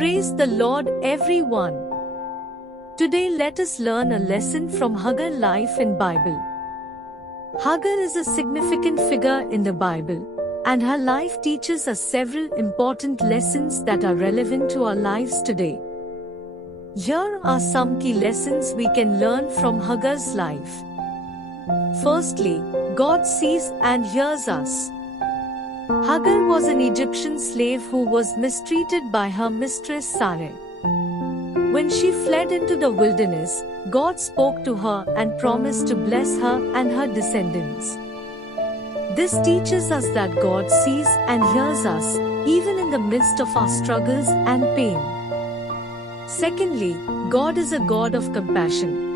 Praise the Lord, everyone. Today let us learn a lesson from Hagar's life in Bible. Hagar is a significant figure in the Bible, and her life teaches us several important lessons that are relevant to our lives today. Here are some key lessons we can learn from Hagar's life. Firstly, God sees and hears us. Hagar was an Egyptian slave who was mistreated by her mistress Sarai. When she fled into the wilderness, God spoke to her and promised to bless her and her descendants. This teaches us that God sees and hears us, even in the midst of our struggles and pain. Secondly, God is a God of compassion.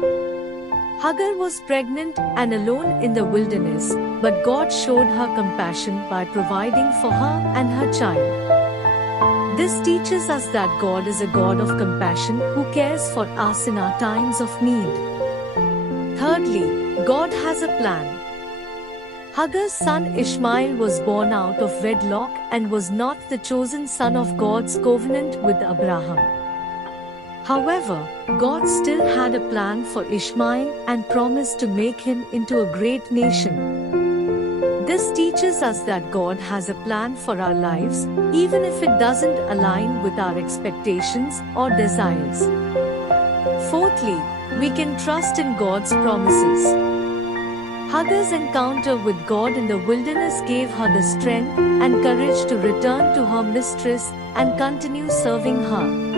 Hagar was pregnant and alone in the wilderness, but God showed her compassion by providing for her and her child. This teaches us that God is a God of compassion who cares for us in our times of need. Thirdly, God has a plan. Hagar's son Ishmael was born out of wedlock and was not the chosen son of God's covenant with Abraham. However, God still had a plan for Ishmael and promised to make him into a great nation. This teaches us that God has a plan for our lives, even if it doesn't align with our expectations or desires. Fourthly, we can trust in God's promises. Hagar's encounter with God in the wilderness gave her the strength and courage to return to her mistress and continue serving her.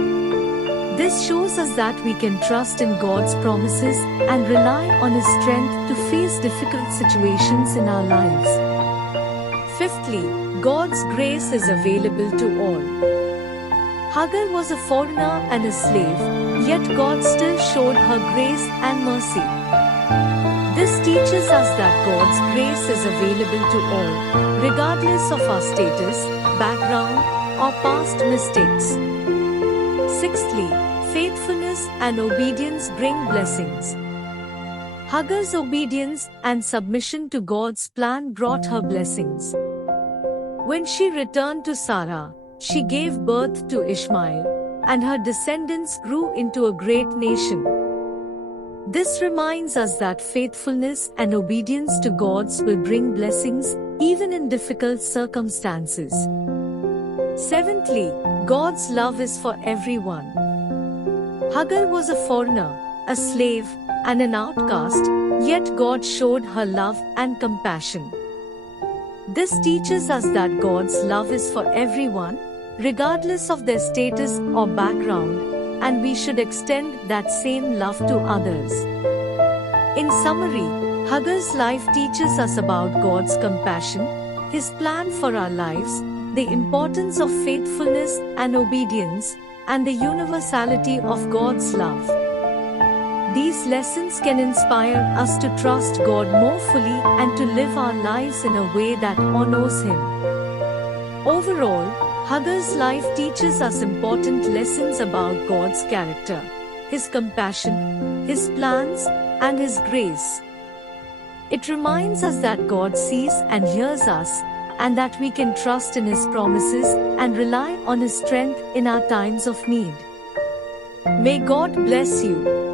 This shows us that we can trust in God's promises and rely on His strength to face difficult situations in our lives. Fifthly, God's grace is available to all. Hagar was a foreigner and a slave, yet God still showed her grace and mercy. This teaches us that God's grace is available to all, regardless of our status, background, or past mistakes. Sixthly, faithfulness and obedience bring blessings. Hagar's obedience and submission to God's plan brought her blessings. When she returned to Sarah, she gave birth to Ishmael, and her descendants grew into a great nation. This reminds us that faithfulness and obedience to God's will bring blessings, even in difficult circumstances. Seventhly, God's love is for everyone. Hagar was a foreigner, a slave, and an outcast, yet God showed her love and compassion. This teaches us that God's love is for everyone, regardless of their status or background, and we should extend that same love to others. In summary, Hagar's life teaches us about God's compassion, His plan for our lives, the importance of faithfulness and obedience, and the universality of God's love. These lessons can inspire us to trust God more fully and to live our lives in a way that honors Him. Overall, Hagar's life teaches us important lessons about God's character, His compassion, His plans, and His grace. It reminds us that God sees and hears us, and that we can trust in His promises and rely on His strength in our times of need. May God bless you.